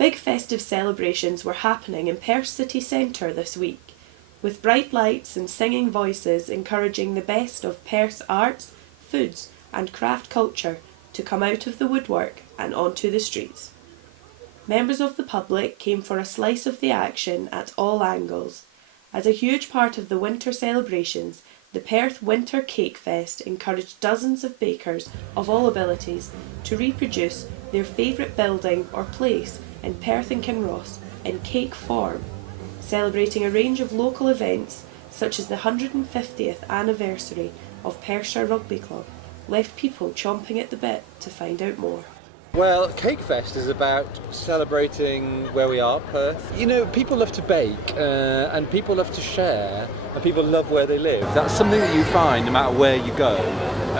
Big festive celebrations were happening in Perth city centre this week, with bright lights and singing voices encouraging the best of Perth's arts, foods and craft culture to come out of the woodwork and onto the streets. Members of the public came for a slice of the action at all angles. As a huge part of the winter celebrations, the Perth Winter Cake Fest encouraged dozens of bakers of all abilities to reproduce their favourite building or place in Perth and Kinross in cake form, celebrating a range of local events such as the 150th anniversary of Perthshire Rugby Club left people chomping at the bit to find out more. Well, Cake Fest is about celebrating where we are, Perth. You know, people love to bake and people love to share and people love where they live. That's something that you find no matter where you go.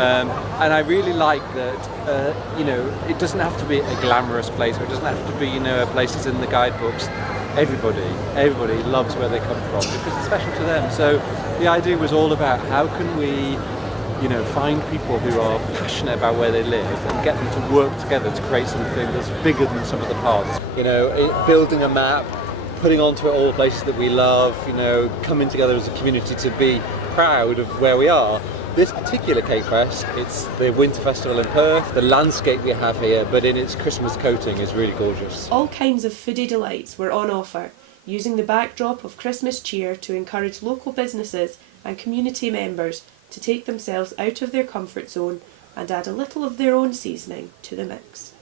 And I really like that, you know, it doesn't have to be a glamorous place, or it doesn't have to be, you know, a place that's in the guidebooks. Everybody loves where they come from because it's special to them. So the idea was all about how can we, you know, find people who are passionate about where they live and get them to work together to create something that's bigger than some of the parts. You know, building a map, putting onto it all the places that we love, you know, coming together as a community to be proud of where we are. This particular Cake Fest, it's the Winter Festival in Perth. The landscape we have here, but in its Christmas coating, is really gorgeous. All kinds of foodie delights were on offer, using the backdrop of Christmas cheer to encourage local businesses and community members to take themselves out of their comfort zone and add a little of their own seasoning to the mix.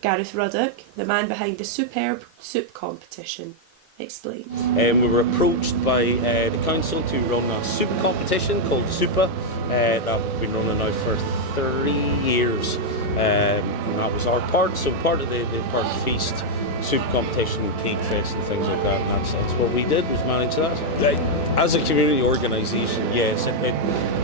Gareth Ruddock, the man behind the superb soup competition, explains. We were approached by the council to run a soup competition called Super that we've been running now for 30 years, and that was our part. So part of the Perth Feast soup competition, Cake Fest and things like that, and that's what we did, was manage that. As a community organisation, yes, it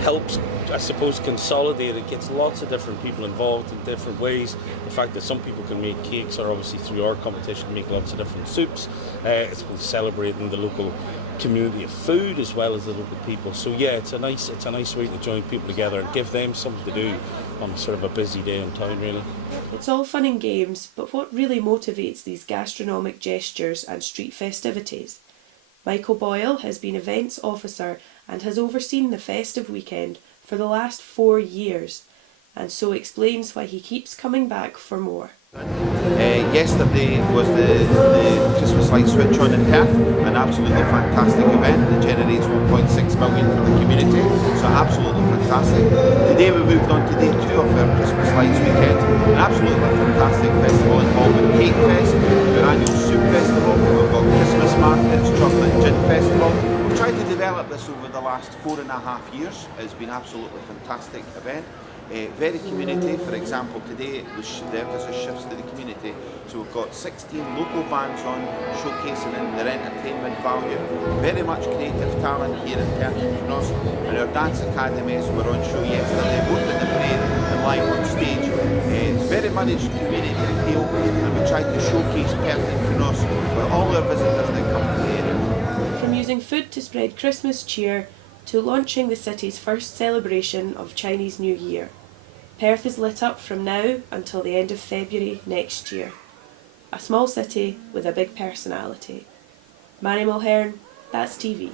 helps, I suppose, consolidate. It gets lots of different people involved in different ways. The fact that some people can make cakes, or obviously through our competition make lots of different soups. It's been celebrating the local community of food as well as the local people. So yeah, it's a nice way to join people together and give them something to do on sort of a busy day in town, really. It's all fun and games, but what really motivates these gastronomic gestures and street festivities? Michael Boyle has been events officer and has overseen the festive weekend for the last 4 years, and so explains why he keeps coming back for more. Yesterday was the Christmas light switch on in Perth, an absolutely fantastic event that generates 1.6 million for the community, so absolutely fantastic. Today we moved on to day 2 of our Christmas lights weekend, an absolutely fantastic festival involving Cake Fest, our annual soup festival, we've got Christmas markets, chocolate and gin festival. We've tried to develop this over the last 4.5 years. It's been an absolutely fantastic event. Very community. For example, today the emphasis shifts to the community, so we've got 16 local bands on showcasing in their entertainment value. Very much creative talent here in Perth and Kinross, and our dance academies were on show yesterday, both in the parade and live on stage. It's very much community appeal, and we tried to showcase Perth and Kinross for all our visitors that come to the area. From using food to spread Christmas cheer to launching the city's first celebration of Chinese New Year, Perth is lit up from now until the end of February next year. A small city with a big personality. Mary Mulhern, That's TV.